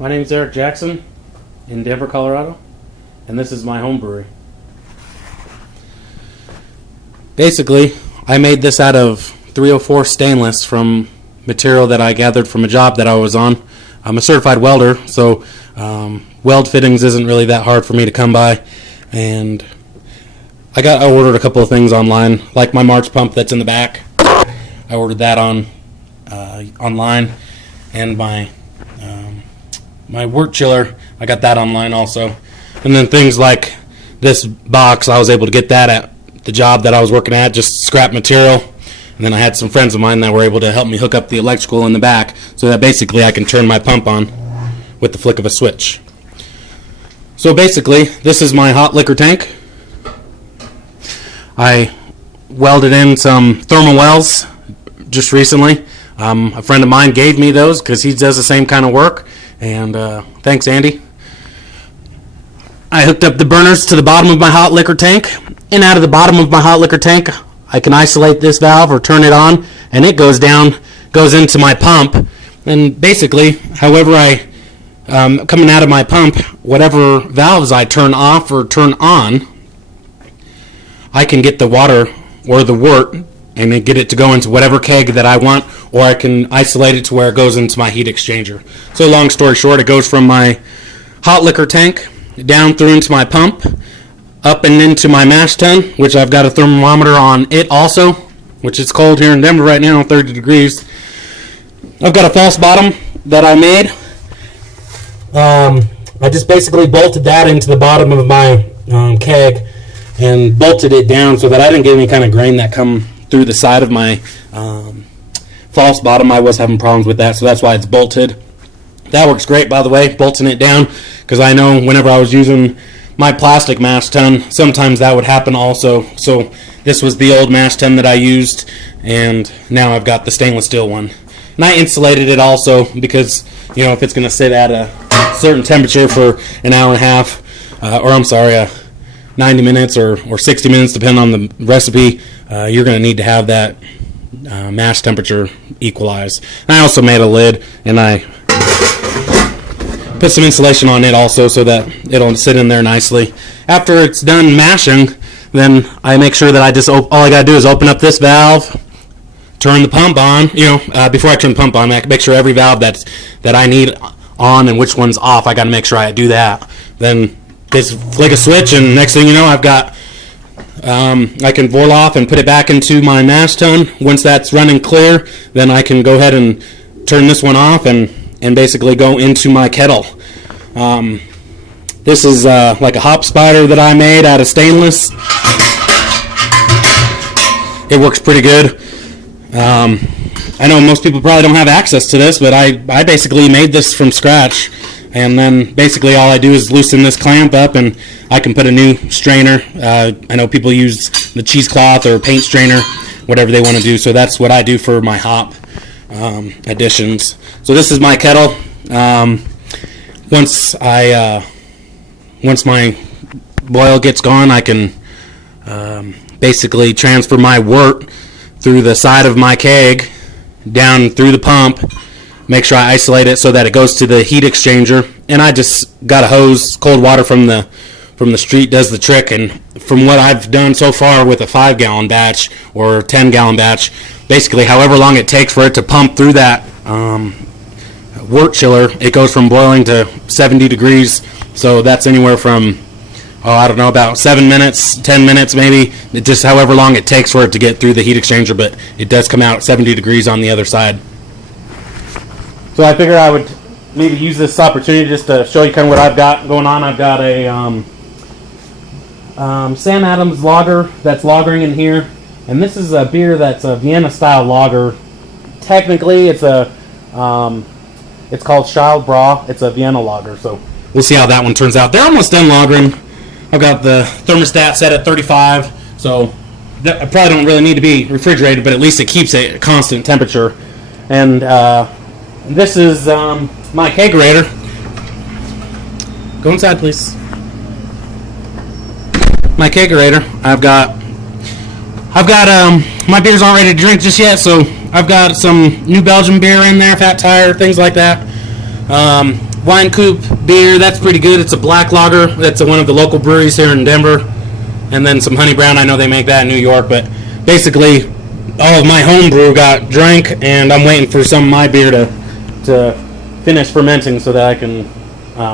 My name is Eric Jackson in Denver, Colorado, and this is my home brewery. Basically, I made this out of 304 stainless from material that I gathered from a job that I was on. I'm a certified welder, so weld fittings isn't really that hard for me to come by. And I ordered a couple of things online, like my March pump that's in the back. I ordered that online, and my wort chiller, I got that online also. And then things like this box, I was able to get that at the job that I was working at, just scrap material. And then I had some friends of mine that were able to help me hook up the electrical in the back so that basically I can turn my pump on with the flick of a switch. So basically, this is my hot liquor tank. I welded in some thermal wells just recently. A friend of mine gave me those because he does the same kind of work. And thanks, Andy. I hooked up the burners to the bottom of my hot liquor tank, and out of the bottom of my hot liquor tank, I can isolate this valve or turn it on, and it goes into my pump. And basically, however coming out of my pump, whatever valves I turn off or turn on, I can get the water or the wort and then get it to go into whatever keg that I want, or I can isolate it to where it goes into my heat exchanger. So long story short, it goes from my hot liquor tank down through into my pump, up and into my mash tun, which I've got a thermometer on it also, which is cold here in Denver right now, 30 degrees. I've got a false bottom that I made. I just basically bolted that into the bottom of my keg and bolted it down so that I didn't get any kind of grain that come through the side of my false bottom. I was having problems with that, so that's why it's bolted. That works great, by the way, bolting it down, because I know whenever I was using my plastic mash tun, sometimes that would happen also. So this was the old mash tun that I used, and now I've got the stainless steel one. And I insulated it also because, you know, if it's going to sit at a certain temperature for an hour and a half, 90 minutes or 60 minutes, depending on the recipe, you're going to need to have that mash temperature equalized. And I also made a lid, and I put some insulation on it also so that it'll sit in there nicely. After it's done mashing, then I make sure that all I got to do is open up this valve, turn the pump on. Before I turn the pump on, I make sure every valve that I need on and which one's off, I got to make sure I do that. Then just flick a switch, and next thing you know, I've got I can boil off and put it back into my mash tun. Once that's running clear, then I can go ahead and turn this one off and basically go into my kettle. This is like a hop spider that I made out of stainless. It works pretty good. I know most people probably don't have access to this, but I basically made this from scratch. And then basically all I do is loosen this clamp up, and I can put a new strainer. I know people use the cheesecloth or paint strainer, whatever they want to do. So that's what I do for my hop additions. So this is my kettle. Once my boil gets gone, I can basically transfer my wort through the side of my keg down through the pump. Make sure I isolate it so that it goes to the heat exchanger, and I just got a hose. Cold water from the street does the trick. And from what I've done so far with a 5-gallon batch or 10-gallon batch, basically however long it takes for it to pump through that wort chiller, it goes from boiling to 70 degrees. So that's anywhere from about 7 minutes, 10 minutes maybe. It just however long it takes for it to get through the heat exchanger, but it does come out 70 degrees on the other side. So I figured I would maybe use this opportunity just to show you kind of what I've got going on. I've got a Sam Adams lager that's lagering in here, and this is a beer that's a Vienna style lager. Technically, it's called Schildbrau. It's a Vienna lager, so we'll see how that one turns out. They're almost done lagering. I've got the thermostat set at 35, so I probably don't really need to be refrigerated, but at least it keeps it a constant temperature. And this is my kegerator. Go inside, please. My kegerator. I've got my beers aren't ready to drink just yet, so I've got some New Belgium beer in there, Fat Tire, things like that. Wine Coop beer, that's pretty good. It's a black lager. That's one of the local breweries here in Denver. And then some Honey Brown, I know they make that in New York. But basically, all of my home brew got drank, and I'm waiting for some of my beer to finish fermenting so that I can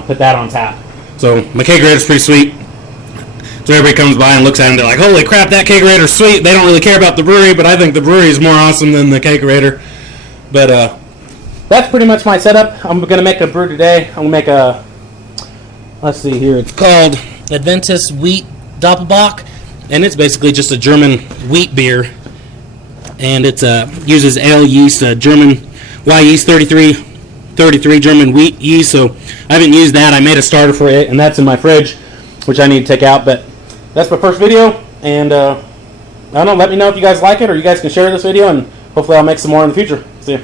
put that on tap. So my kegerator is pretty sweet. So everybody comes by and looks at it and they're like, holy crap, that kegerator's sweet. They don't really care about the brewery, but I think the brewery is more awesome than the kegerator. But that's pretty much my setup. I'm going to make a brew today. I'm going to make a, let's see here, it's called Adventist Wheat Doppelbock. And it's basically just a German wheat beer. And it uses ale yeast, German Y yeast 33 German wheat yeast. So I haven't used that. I made a starter for it, and that's in my fridge, which I need to take out. But that's my first video, and I don't know, let me know if you guys like it, or you guys can share this video, and hopefully I'll make some more in the future. See ya.